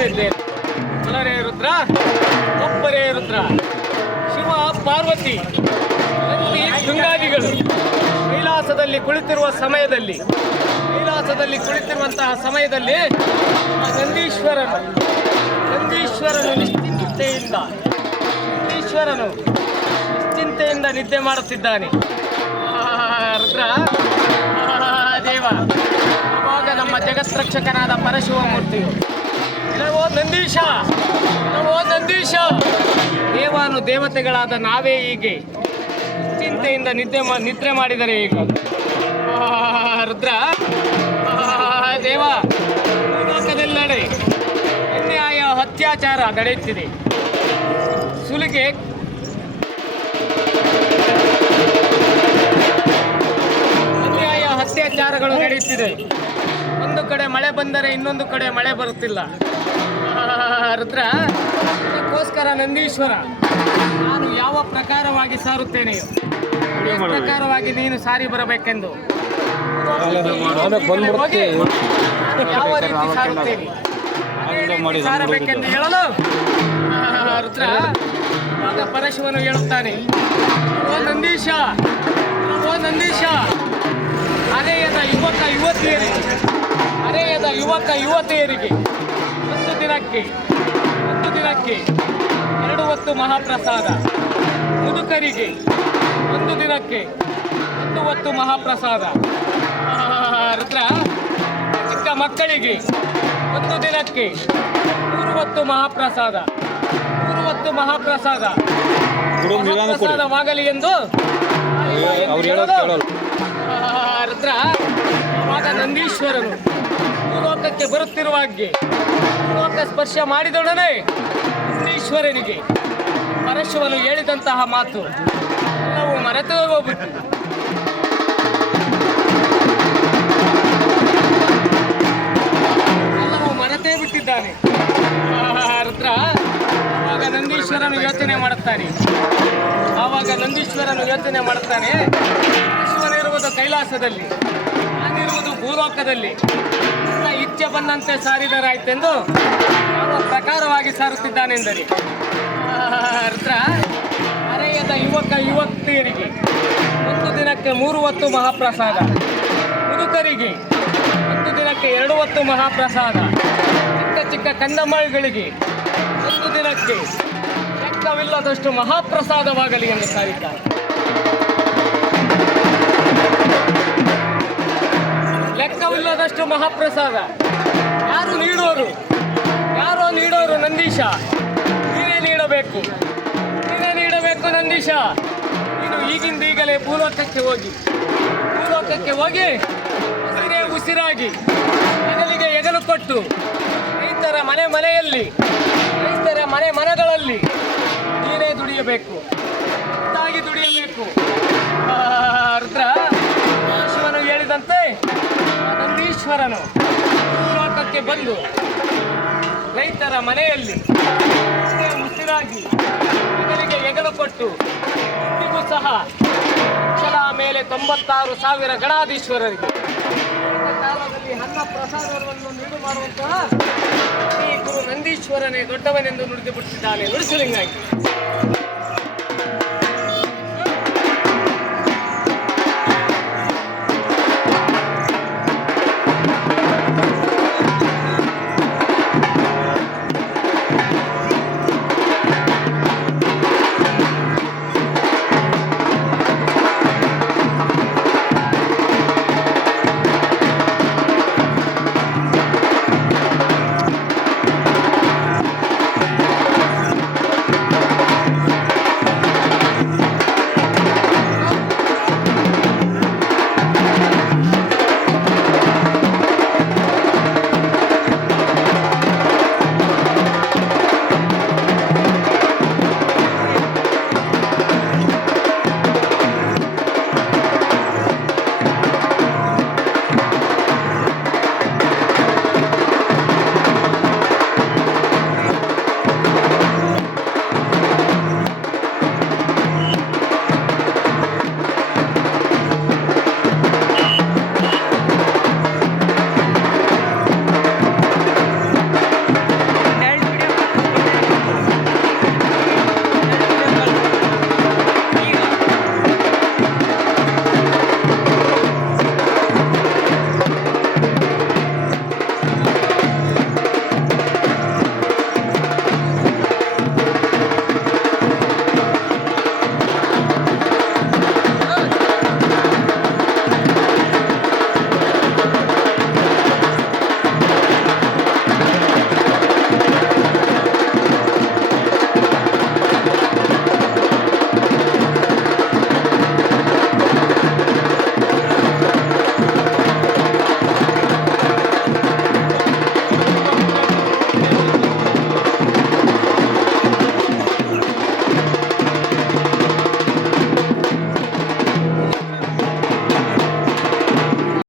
ಬಿತ್ತರಿಸುತ್ತಿದ್ದೇನೆ ರುದ್ರ ಒಬ್ಬರೇ ರುದ್ರ, ಶಿವ ಪಾರ್ವತಿ ಶೃಂಗಾದಿಗಳು ಕೈಲಾಸದಲ್ಲಿ ಕುಳಿತಿರುವ ಸಮಯದಲ್ಲಿ, ಕೈಲಾಸದಲ್ಲಿ ಕುಳಿತಿರುವಂತಹ ಸಮಯದಲ್ಲಿ ನಂದೀಶ್ವರನು ನಂದೀಶ್ವರನು ನಿಶ್ಚಿಂತೆಯಿಂದ ನಂದೀಶ್ವರನು ನಿಶ್ಚಿಂತೆಯಿಂದ ನಿದ್ದೆ ಮಾಡುತ್ತಿದ್ದಾನೆ. ರುದ್ರ ದೇವ ಆವಾಗ ನಮ್ಮ ಜಗತ್ರಕ್ಷಕನಾದ ಪರಶಿವಮೂರ್ತಿಯು ನಮೋ ನಂದೀಶ. ನಮೋ ನಂದೀಶ. ದೇವಾನು ದೇವತೆಗಳಾದ ನಾವೇ ಹೀಗೆ ಚಿಂತೆಯಿಂದ ನಿದ್ದೆ ನಿದ್ರೆ ಮಾಡಿದರೆ ಈಗ. ರುದ್ರ. ದೇವ ಲೋಕದೆಲ್ಲೆಡೆ ಅನ್ಯಾಯ, ಅತ್ಯಾಚಾರ ನಡೆಯುತ್ತಿದೆ. ಸುಲಿಗೆ. ಅನ್ಯಾಯ, ಅತ್ಯಾಚಾರಗಳು ನಡೆಯುತ್ತಿದೆ. ಒಂದು ಕಡೆ ಮಳೆ ಬಂದರೆ ಇನ್ನೊಂದು ಕಡೆ ಮಳೆ ಬರುತ್ತಿಲ್ಲ. ರುದ್ರ. ಅದಕ್ಕೋಸ್ಕರ ನಂದೀಶ್ವರ ನಾನು ಯಾವ ಪ್ರಕಾರವಾಗಿ ಸಾರುತ್ತೇನೆ? ಪ್ರಕಾರವಾಗಿ ನೀನು ಸಾರಿ ಬರಬೇಕೆಂದು? ಯಾವ ರೀತಿ ಸಾರುತ್ತೇನೆ? ರೀತಿ ಸಾರಬೇಕೆಂದು ಹೇಳಲು? ರುದ್ರ ಆಗ ಪರಶಿವನು ಹೇಳುತ್ತಾನೆ. ಓ ನಂದೀಶ ಓ ನಂದೀಶ. ಹರೆಯದ ಯುವಕ ಯುವತಿಯರಿಗೆ ಹರೆಯದ ಯುವಕ ಯುವತಿಯರಿಗೆ ದಿನಕ್ಕೆ ಒಂದು ದಿನಕ್ಕೆ ಎರಡು ಹೊತ್ತು ಮಹಾಪ್ರಸಾದ. ಮುದುಕರಿಗೆ ಒಂದು ದಿನಕ್ಕೆ ಒಂದು ಹೊತ್ತು ಮಹಾಪ್ರಸಾದ. ರುದ್ರ ಚಿಕ್ಕ ಮಕ್ಕಳಿಗೆ ಒಂದು ದಿನಕ್ಕೆ ಮೂರು ಹೊತ್ತು ಮಹಾಪ್ರಸಾದ. ಮೂರು ಹೊತ್ತು ಮಹಾಪ್ರಸಾದ. ಮಹಾಪ್ರಸಾದವಾಗಲಿ ಎಂದು ರುದ್ರ ಆವಾಗ ನಂದೀಶ್ವರನು. ಭೂಲೋಕಕ್ಕೆ ಬರುತ್ತಿರುವಾಗೆ ಭೂಲೋಕ ಸ್ಪರ್ಶ ಮಾಡಿದೊಡನೆ ಈಶ್ವರನಿಗೆ ಪರಶುವನು ಹೇಳಿದಂತಹ ಮಾತು ನಾವು ಮರೆತು ಹೋಗ್ಬಿಟ್ಟು ಎಲ್ಲವೂ ಮರೆತೇ ಬಿಟ್ಟಿದ್ದಾನೆ. ರುದ್ರ, ಆವಾಗ ನಂದೀಶ್ವರನು ಯೋಚನೆ ಮಾಡುತ್ತಾನೆ. ಆವಾಗ ನಂದೀಶ್ವರನು ಯೋಚನೆ ಮಾಡುತ್ತಾನೆ ಶಿವನಿರುವುದು ಕೈಲಾಸದಲ್ಲಿ ನಾನಿರುವುದು ಭೂಲೋಕದಲ್ಲಿ. ಇಚ್ಛೆ ಬಂದಂತೆ ಸಾರಿದರಾಯ್ತೆಂದು ಪ್ರಕಾರವಾಗಿ ಸಾರುತ್ತಿದ್ದಾನೆಂದರೆ? ಅರ್ಥ ಅರೆಯದ ಯುವಕ ಯುವತಿಯರಿಗೆ ಒಂದು ದಿನಕ್ಕೆ ಮೂರು ಹೊತ್ತು ಮಹಾಪ್ರಸಾದ. ಮುದುಕರಿಗೆ ಒಂದು ದಿನಕ್ಕೆ ಎರಡು ಹೊತ್ತು ಮಹಾಪ್ರಸಾದ. ಚಿಕ್ಕ ಚಿಕ್ಕ ಕಂದಮಾಳುಗಳಿಗೆ ಒಂದು ದಿನಕ್ಕೆ ಲೆಕ್ಕವಿಲ್ಲದಷ್ಟು ಮಹಾಪ್ರಸಾದವಾಗಲಿ ಎಂದು ಸಾರಿದ್ದಾರೆ. ಲೆಕ್ಕವಿಲ್ಲದಷ್ಟು ಮಹಾಪ್ರಸಾದ. ಯಾರು ನೀಡೋರು? ಯಾರೋ ನೀಡೋರು ನಂದೀಶ. ನೀನೇ ನೀಡಬೇಕು. ನೀನೇ ನೀಡಬೇಕು ನಂದೀಶ. ನೀನು ಈಗಿಂದ ಈಗಲೇ ಭೂಲೋಕಕ್ಕೆ ಹೋಗಿ. ಭೂಲೋಕಕ್ಕೆ ಹೋಗಿ ಉಸಿರೇ ಉಸಿರಾಗಿ ಹೆಗಲಿಗೆ ಹೆಗಲು ಕೊಟ್ಟು ರೈತರ ಮನೆ ಮನೆಯಲ್ಲಿ, ರೈತರ ಮನೆ ಮನಗಳಲ್ಲಿ ನೀನೇ ದುಡಿಯಬೇಕು. ದುಡಿಯಬೇಕು. ರುದ್ರ, ಶಿವನು ಹೇಳಿದಂತೆ ನಂದೀಶ್ವರನು ಭೂಲೋಕಕ್ಕೆ ಬಂದು ರೈತರ ಮನೆಯಲ್ಲಿ ಉಸಿರೇ ಉಸಿರಾಗಿ ಹೆಗಲಿಗೆ ಹೆಗಲು ಕೊಟ್ಟು ಇಂದಿಗೂ ಸಹ ಕ್ಷಣ ಮೇಲೆ ತೊಂಬತ್ತಾರು ಸಾವಿರ ಗಣಾಧೀಶ್ವರರಿಗೆ ಕಾಲದಲ್ಲಿ ಅನ್ನ ಪ್ರಸಾದವನ್ನು ನೀಡು ಮಾಡುವಂತಹ ಶ್ರೀ ಗುರು ನಂದೀಶ್ವರನೇ ದೊಡ್ಡವನೆಂದು ನುಡಿದು ಬಿಟ್ಟಿದ್ದಾನೆ ನುಡಿಸಲಿಂಗಾಗಿ